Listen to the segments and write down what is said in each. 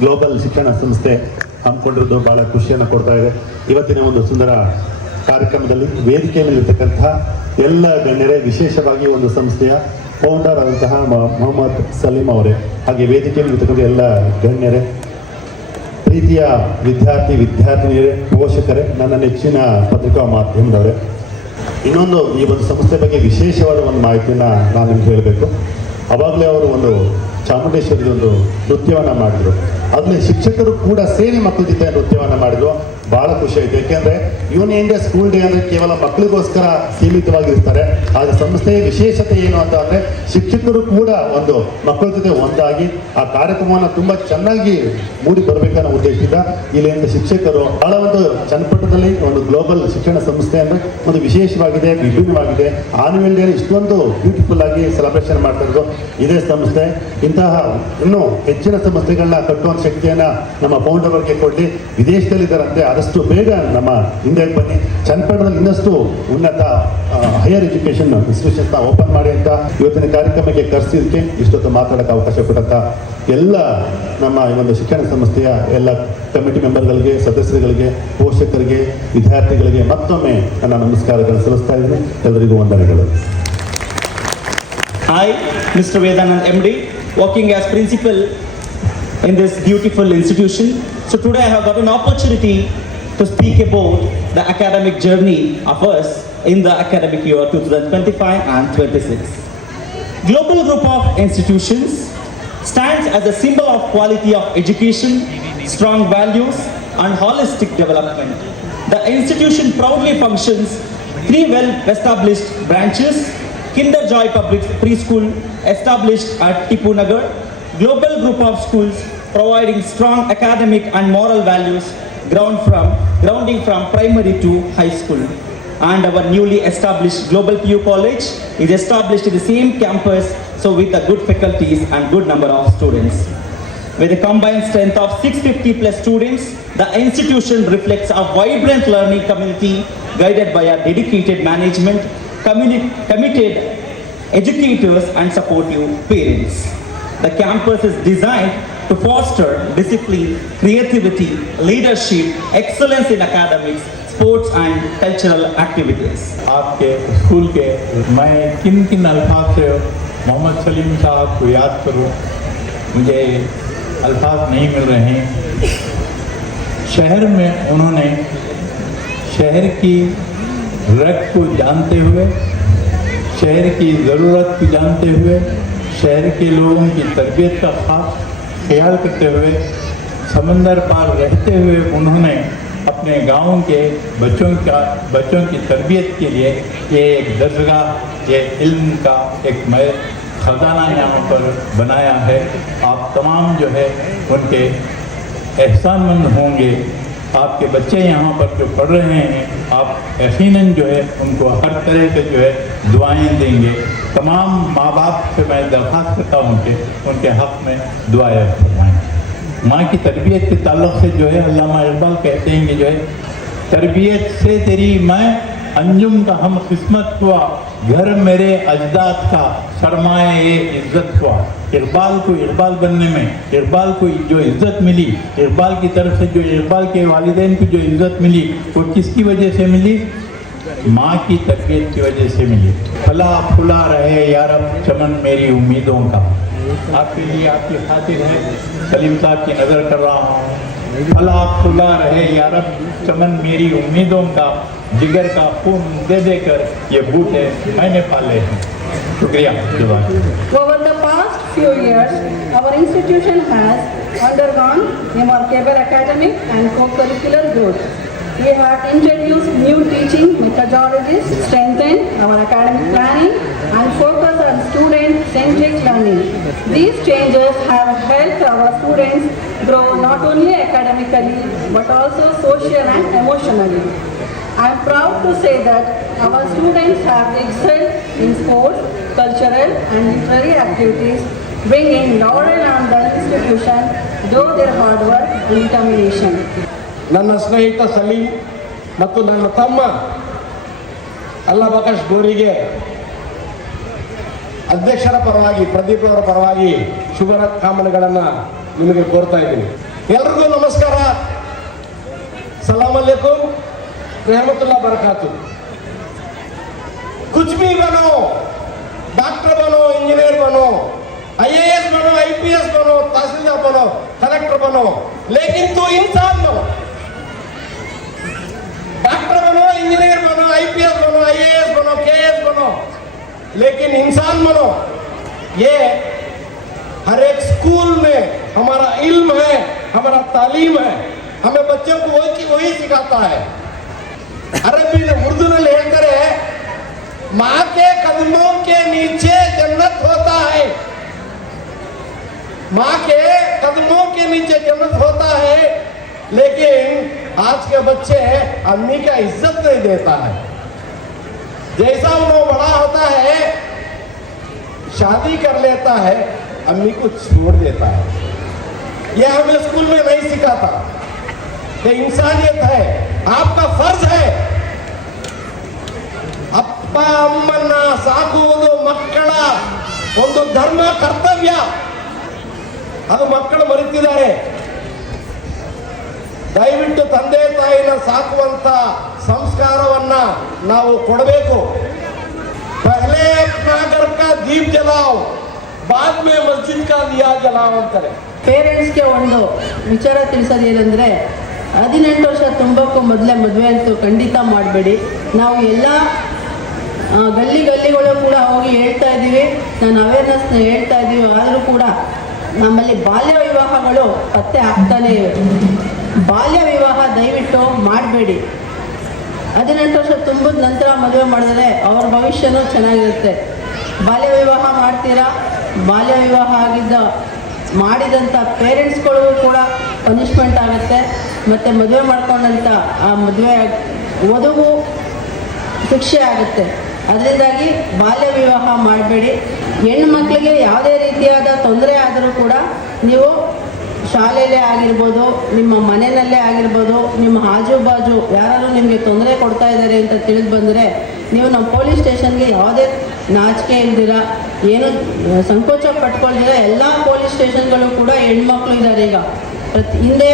Global ಶಿಕ್ಷಣ ಸಂಸ್ಥೆ ಹಮ್ಮಿಕೊಂಡಿರೋದು ಬಹಳ ಖುಷಿಯನ್ನು ಕೊಡ್ತಾ ಇದೆ. ಇವತ್ತಿನ ಒಂದು ಸುಂದರ ಕಾರ್ಯಕ್ರಮದಲ್ಲಿ ವೇದಿಕೆ ಮೇಲಿರ್ತಕ್ಕಂತಹ ಎಲ್ಲ ಗಣ್ಯರೇ, ವಿಶೇಷವಾಗಿ ಒಂದು ಸಂಸ್ಥೆಯ ಫೌಂಡರ್ ಆದಂತಹ ಮೊಹಮ್ಮದ್ ಸಲೀಂ ಅವರೇ, ಹಾಗೆ ವೇದಿಕೆ ಮೇಲಿರ್ತಕ್ಕಂಥ ಎಲ್ಲ ಗಣ್ಯರೇ, ಪ್ರೀತಿಯ ವಿದ್ಯಾರ್ಥಿನಿಯರೇ, ಪೋಷಕರೇ, ನನ್ನ ನೆಚ್ಚಿನ ಪತ್ರಿಕಾ ಮಾಧ್ಯಮದವರೇ, ಇನ್ನೊಂದು ಈ ಒಂದು ಸಂಸ್ಥೆ ಬಗ್ಗೆ ವಿಶೇಷವಾದ ಒಂದು ಮಾಹಿತಿಯನ್ನು ನಾನು ನಿಮ್ಗೆ ಹೇಳಬೇಕು. ಅವಾಗಲೇ ಅವರು ಒಂದು ಚಾಮುಂಡೇಶ್ವರಿ ಒಂದು ನೃತ್ಯವನ್ನು ಮಾಡಿದರು. ಅದರಲ್ಲಿ ಶಿಕ್ಷಕರು ಕೂಡ ಸೇರಿ ಮಕ್ಕಳ ಜೊತೆ ನೃತ್ಯವನ್ನು ಮಾಡಿದ್ರು. ಭಾಳ ಖುಷಿ ಆಯಿತು. ಯಾಕೆಂದರೆ ಯೂನಿಯನ್ ಇಂಡಿಯಾ ಸ್ಕೂಲ್ ಡೇ ಅಂದರೆ ಕೇವಲ ಮಕ್ಕಳಿಗೋಸ್ಕರ ಸೀಮಿತವಾಗಿರ್ತಾರೆ. ಆದರೆ ಸಂಸ್ಥೆಯ ವಿಶೇಷತೆ ಏನು ಅಂತ ಅಂದರೆ ಶಿಕ್ಷಕರು ಕೂಡ ಒಂದು ಮಕ್ಕಳ ಜೊತೆ ಒಂದಾಗಿ ಆ ಕಾರ್ಯಕ್ರಮವನ್ನು ತುಂಬ ಚೆನ್ನಾಗಿ ಮೂಡಿ ಬರಬೇಕನ್ನೋ ಉದ್ದೇಶದಿಂದ ಇಲ್ಲಿಂದ ಶಿಕ್ಷಕರು ಬಹಳ ಒಂದು ಚನ್ನಪಟ್ಟಣದಲ್ಲಿ ಒಂದು ಗ್ಲೋಬಲ್ ಶಿಕ್ಷಣ ಸಂಸ್ಥೆ ಅಂದರೆ ಒಂದು ವಿಶೇಷವಾಗಿದೆ, ವಿಭಿನ್ನವಾಗಿದೆ. ಆನ್ಯುವಲ್ ಡೇ ಇಷ್ಟೊಂದು ಬ್ಯೂಟಿಫುಲ್ ಆಗಿ ಸೆಲೆಬ್ರೇಷನ್ ಮಾಡ್ತಾ ಇರೋದು ಇದೇ ಸಂಸ್ಥೆ. ಇಂತಹ ಇನ್ನೂ ಹೆಚ್ಚಿನ ಸಂಸ್ಥೆಗಳನ್ನ ಕಟ್ಟುವಂಥ ಶಕ್ತಿಯನ್ನು ನಮ್ಮ ಫೌಂಡರ್ ಅವರಿಗೆ ಕೊಡಲಿ. ವಿದೇಶದಲ್ಲಿದ್ದಾರಂತೆ, ಆದಷ್ಟು ಬೇಗ ನಮ್ಮ ಇಂಡಿಯಾಗೆ ಬನ್ನಿ. ಚನ್ನಪಟ್ಟಣದಲ್ಲಿ ಇನ್ನಷ್ಟು ಉನ್ನತ ಹೈಯರ್ ಎಜುಕೇಷನ್ ಇನ್ಸ್ಟಿಟ್ಯೂಷನ್ಸ್ನ ಓಪನ್ ಮಾಡಿ ಅಂತ ಇವತ್ತಿನ ಕಾರ್ಯಕ್ರಮಕ್ಕೆ ಕರೆಸಿದ್ದಕ್ಕೆ ಇಷ್ಟೊತ್ತು ಮಾತಾಡೋಕ್ಕೆ ಅವಕಾಶ ಕೊಟ್ಟಂತ ಎಲ್ಲ ನಮ್ಮ ಈ ಒಂದು ಶಿಕ್ಷಣ ಸಂಸ್ಥೆಯ ಎಲ್ಲ ಕಮಿಟಿ ಮೆಂಬರ್ಗಳಿಗೆ, ಸದಸ್ಯರುಗಳಿಗೆ, ಪೋಷಕರಿಗೆ, ವಿದ್ಯಾರ್ಥಿಗಳಿಗೆ ಮತ್ತೊಮ್ಮೆ ನನ್ನ ನಮಸ್ಕಾರಗಳನ್ನು ಸಲ್ಲಿಸ್ತಾ ಇದ್ದೀನಿ. ಎಲ್ಲರಿಗೂ ವಂದನೆಗಳು. I, Mr. Vedanand MD, working as principal in this beautiful institution. So today I have got an opportunity to speak about the academic journey of us in the academic year 2025 and 26. Global Group of Institutions stands as a symbol of quality of education, strong values and holistic development. The institution proudly functions 3 well-established branches: Kinder Joy Public Preschool established at Tipu Nagar, Global Group of Schools providing strong academic and moral values grounding from primary to high school, and our newly established Global PU College is established in the same campus, so with a good faculties and good number of students. With a combined strength of 650 plus students, the institution reflects a vibrant learning community guided by a dedicated management, committed educators and supportive parents. The campus is designed to foster discipline, creativity, leadership, excellence in academics, sports and cultural activities. आपके school के मैं किन अल्फाज से मोहम्मद सलीम साहब को याद करूं, मुझे अल्फाज नहीं मिल रहे हैं। शहर में उन्होंने शहर की रग को जानते हुए, शहर की ज़रूरत को जानते हुए, शहर के लोगों की तरबियत का खास ख्याल करते हुए, समंदर पार रहते हुए उन्होंने अपने गांव के बच्चों की तरबियत के लिए ये एक दरगाह, ये इल्म का एक खजाना यहाँ पर बनाया है। आप तमाम जो है उनके एहसानमंद होंगे। आपके बच्चे यहाँ पर जो पढ़ रहे हैं, आप यकीनन जो है उनको हर तरह से जो है दुआएं देंगे। तमाम माँ बाप से मैं दरख्वास्त करता हूँ कि उनके हक़ में दुआएं फरमाएं। माँ की तरबियत के ताल्लुक़ से जो है अल्लामा इकबाल कहते हैं कि जो है तरबियत से तेरी मैं अंजुम का हम किस्मत हुआ, घर मेरे अजदाद का सरमाए इज्जत हुआ। इकबाल को इकबाल बनने में, इकबाल को जो इज्जत मिली, इकबाल की तरफ से जो इकबाल के वालिदैन को जो इज्जत मिली, वो किसकी वजह से मिली? माँ की तरबियत की वजह से मिली। फला फुला रहे यारब चमन मेरी उम्मीदों का। आपके लिए, आपकी खातिर है, सलीम साहब की नज़र कर रहा हूँ। फला फुला रहे यारब चमन मेरी उम्मीदों का, जिगर का खून दे देकर ये बूटे मैंने पाले हैं। शुक्रिया। Over the past few years, our institution has undergone remarkable academic and co-curricular growth. We have introduced new teaching methodologies, strengthened our academic planning, and focused on student-centric learning. These changes have helped our students grow not only academically but also socially and emotionally. I am proud to say that our students have excelled in sports, cultural and literary activities, bringing laurel on the institution through their hard work and determination. ನನ್ನ ಸ್ನೇಹಿತ ಸಲೀಂ ಮತ್ತು ನನ್ನ ತಮ್ಮ ಅಲ್ಲಾಬಕಾಶ್ ಗೋರಿಗೆ ಅಧ್ಯಕ್ಷರ ಪರವಾಗಿ, ಪ್ರದೀಪ್ ಅವರ ಪರವಾಗಿ ಶುಭ ಕಾಮನೆಗಳನ್ನು ನಿಮಗೆ ಕೋರ್ತಾ ಇದ್ದೀನಿ. ಎಲ್ರಿಗೂ ನಮಸ್ಕಾರ, ಸಲಾಮ್ ಅಲೈಕುಂ, रहमतुल्लाह बरकातु। कुछ भी बनो, डॉक्टर बनो, इंजीनियर बनो, आईएएस बनो, आईपीएस बनो, तहसीलदार बनो, कलेक्टर बनो, लेकिन तू इंसान बनो। डॉक्टर बनो, इंजीनियर बनो, आईपीएस बनो, आईएएस बनो, केएएस बनो, लेकिन इंसान बनो। ये हर एक स्कूल में हमारा इल्म है, हमारा तालीम है, हमें बच्चों को वही सिखाता है। अरबी में उर्दू में लेकर माँ के कदमों के नीचे जन्नत होता है, माँ के कदमों के नीचे जन्नत होता है, लेकिन आज के बच्चे अम्मी का इज्जत नहीं देता है। जैसा वो बड़ा होता है, शादी कर लेता है, अम्मी को छोड़ देता है। यह हमें स्कूल में नहीं सिखाता। ये इंसानियत है, आपका फर्ज है। ಅಪ್ಪ ಅಮ್ಮನ್ನ ಸಾಕುವುದು ಮಕ್ಕಳ ಒಂದು ಧರ್ಮ, ಕರ್ತವ್ಯ. ಅದು ಮಕ್ಕಳು ಮರೆತಿದ್ದಾರೆ. ದಯವಿಟ್ಟು ತಂದೆ ತಾಯಿನ ಸಾಕುವಂತ ಸಂಸ್ಕಾರವನ್ನ ನಾವು ಕೊಡಬೇಕು. ಪಹಲೆ ಅಪ್ನಾ ಘರ್ ಕಾ ದೀಪ್ ಜಲಾओ, ಬಾದ್ ಮೇ ಮಸ್ಜಿದ್ ಕಾ ದಿಯಾ ಜಲಾओ ಅಂತಾರೆ. ಪೇರೆಂಟ್ಸ್ಗೆ ಒಂದು ವಿಚಾರ ತಿಳಿಸೋದೇನೆಂದರೆ, 18 ವರ್ಷ ತುಂಬಕ್ಕೂ ಮೊದಲೇ ಮದುವೆ ಅಂತೂ ಖಂಡಿತ ಮಾಡಬೇಡಿ. ನಾವು ಎಲ್ಲ ಗಲ್ಲಿಗಳು ಕೂಡ ಹೋಗಿ ಹೇಳ್ತಾ ಇದ್ದೀವಿ, ನಾನು ಅವೇರ್ನೆಸ್ನ ಹೇಳ್ತಾ ಇದ್ದೀವಿ. ಆದರೂ ಕೂಡ ನಮ್ಮಲ್ಲಿ ಬಾಲ್ಯ ವಿವಾಹಗಳು ಪತ್ತೆ ಆಗ್ತಾನೇ ಇವೆ. ಬಾಲ್ಯ ವಿವಾಹ ದಯವಿಟ್ಟು ಮಾಡಬೇಡಿ. 18 ವರ್ಷ ತುಂಬಿದ ನಂತರ ಮದುವೆ ಮಾಡಿದ್ರೆ ಅವ್ರ ಭವಿಷ್ಯನೂ ಚೆನ್ನಾಗಿರುತ್ತೆ. ಬಾಲ್ಯ ವಿವಾಹ ಮಾಡ್ತೀರಾ, ಬಾಲ್ಯ ವಿವಾಹ ಮಾಡಿದಂಥ ಪೇರೆಂಟ್ಸ್ಗಳಿಗೂ ಕೂಡ ಪನಿಷ್ಮೆಂಟ್ ಆಗುತ್ತೆ, ಮತ್ತು ಮದುವೆ ಮಾಡ್ಕೊಂಡಂಥ ಆ ಮದುವೆ ವಧುವು ಶಿಕ್ಷೆ ಆಗುತ್ತೆ. ಅದರಿಂದಾಗಿ ಬಾಲ್ಯ ವಿವಾಹ ಮಾಡಬೇಡಿ. ಹೆಣ್ಣು ಮಕ್ಕಳಿಗೆ ಯಾವುದೇ ರೀತಿಯಾದ ತೊಂದರೆ ಆದರೂ ಕೂಡ ನೀವು ಶಾಲೆಯಲ್ಲೇ ಆಗಿರ್ಬೋದು, ನಿಮ್ಮ ಮನೆಯಲ್ಲೇ ಆಗಿರ್ಬೋದು, ನಿಮ್ಮ ಆಜು ಬಾಜು ಯಾರಾದರೂ ನಿಮಗೆ ತೊಂದರೆ ಕೊಡ್ತಾ ಇದ್ದಾರೆ ಅಂತ ತಿಳಿದು ಬಂದರೆ ನೀವು ನಮ್ಮ ಪೊಲೀಸ್ ಸ್ಟೇಷನ್ಗೆ ಯಾವುದೇ ನಾಚಿಕೆ ಇಲ್ದಿರ, ಏನು ಸಂಕೋಚ ಪಟ್ಕೊಳ್ದಿರ ಎಲ್ಲ ಪೊಲೀಸ್ ಸ್ಟೇಷನ್ಗಳು ಕೂಡ ಹೆಣ್ಮಕ್ಳು ಇದ್ದಾರೆ. ಈಗ ಹಿಂದೆ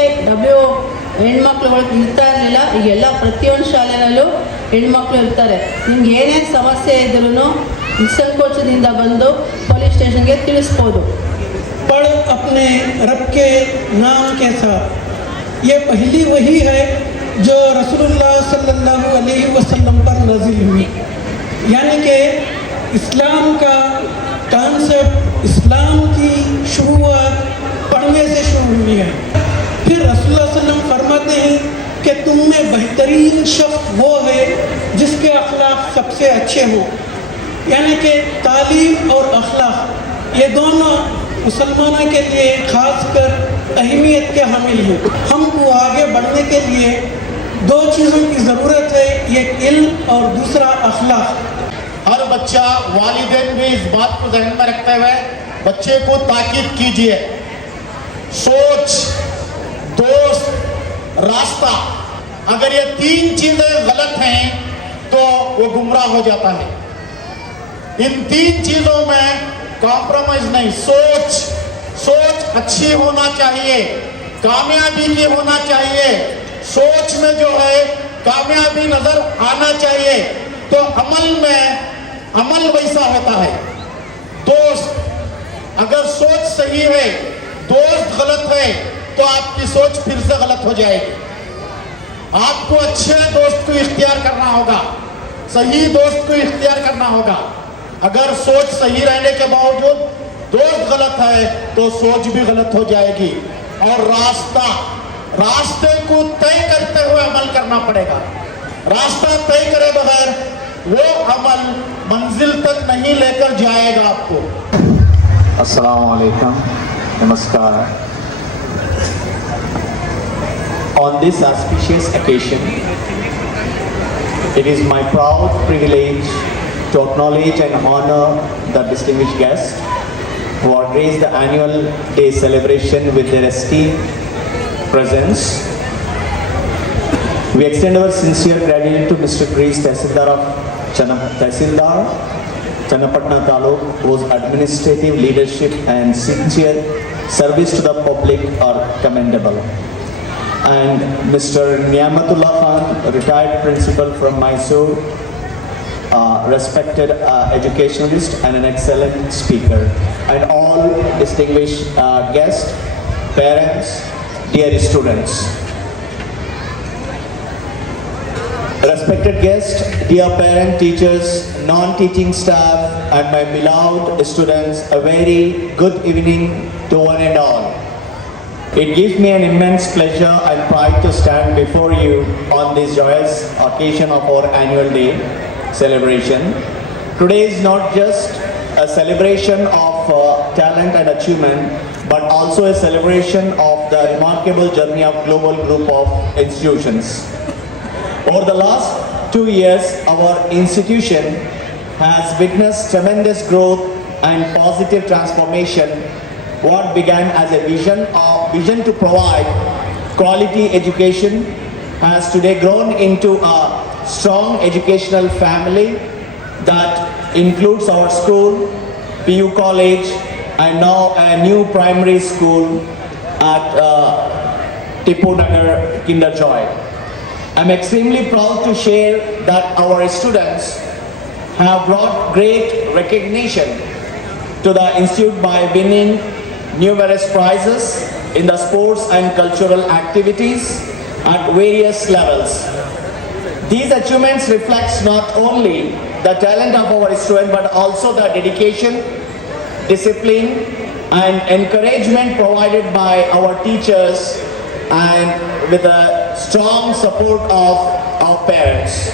ಹೆಣ್ಮಕ್ಳುಗಳು ಇರ್ತಾ ಇರಲಿಲ್ಲ, ಈಗೆಲ್ಲ ಪ್ರತಿಯೊಂದು ಶಾಲೆಯಲ್ಲೂ ಹೆಣ್ಮಕ್ಳು ಇರ್ತಾರೆ. ನಿಮ್ಗೆ ಏನೇ ಸಮಸ್ಯೆ ಇದ್ರೂ ನಿಸ್ಸಂಕೋಚದಿಂದ ಬಂದು ಪೊಲೀಸ್ ಸ್ಟೇಷನ್ಗೆ ತಿಳಿಸ್ಬೋದು. पढ़ अपने रब के नाम के साथ, ये पहली वही है जो रसूलुल्लाह सल्लल्लाहु अलैहि वसल्लम पर नाज़िल हुई। यानी कि इस्लाम का कॉन्सेप्ट, इस्लाम की शुरुआत पढ़ने से शुरू हुई है। फिर रसूलुल्लाह सल्लल्लाहु अलैहि वसल्लम फरमाते हैं कि तुम में बेहतरीन शख्स वो है जिसके अखलाक सबसे अच्छे हों। यानी कि तालीम और अखलाक ये दोनों मुसलमानों के लिए खासकर अहमियत के हामिल हैं। हमको आगे बढ़ने के लिए दो चीज़ों की ज़रूरत है, एक इल्म और दूसरा अखलाक। हर बच्चा, वालिदैन भी इस बात को ध्यान में रखते हुए बच्चे को ताकीद कीजिए। सोच, दोस्त, रास्ता, अगर ये 3 चीजें गलत हैं तो वो गुमराह हो जाता है। इन 3 चीजों में कॉम्प्रोमाइज नहीं। सोच अच्छी होना चाहिए, कामयाबी की होना चाहिए। सोच में जो है कामयाबी नजर आना चाहिए, तो अमल वैसा होता है। दोस्त, अगर सोच सही है, दोस्त गलत है, तो आपकी सोच फिर से गलत हो जाएगी। आपको अच्छे दोस्त को इख्तियार करना होगा, सही दोस्त को इख्तियार करना होगा। अगर सोच सही रहने के बावजूद दोस्त गलत है तो सोच भी गलत हो जाएगी। और रास्ते को तय करते हुए अमल करना पड़ेगा। रास्ता तय करे बगैर वो अमल मंजिल तक नहीं लेकर जाएगा आपको। अस्सलाम वालेकुम, नमस्कार। On this auspicious occasion, it is my proud privilege to acknowledge and honor the distinguished guests who have graced the annual day celebration with their esteemed presence. We extend our sincere gratitude to Mr. Greece, Tehsildar of Channapatna Taluk, whose administrative leadership and sincere service to the public are commendable. And Mr. Niamatullah Khan, retired principal from Mysore, respected educationalist and an excellent speaker, and all distinguished guests, parents, dear students. Respected guests, dear parent, teachers, non-teaching staff, and my beloved students, a very good evening to one and all. It gives me an immense pleasure and pride to stand before you on this joyous occasion of our annual day celebration. Today is not just a celebration of talent and achievement, but also a celebration of the remarkable journey of global group of institutions. Over the last 2 years, our institution has witnessed tremendous growth and positive transformation. What began as a vision to provide quality education has today grown into a strong educational family that includes our school, PU College, and now a new primary school at Tipu Nagar Kinder Joy. I'm extremely proud to share that our students have brought great recognition to the institute by winning numerous prizes in the sports and cultural activities at various levels. These achievements reflect not only the talent of our students but also the dedication, discipline, and encouragement provided by our teachers and with the strong support of our parents.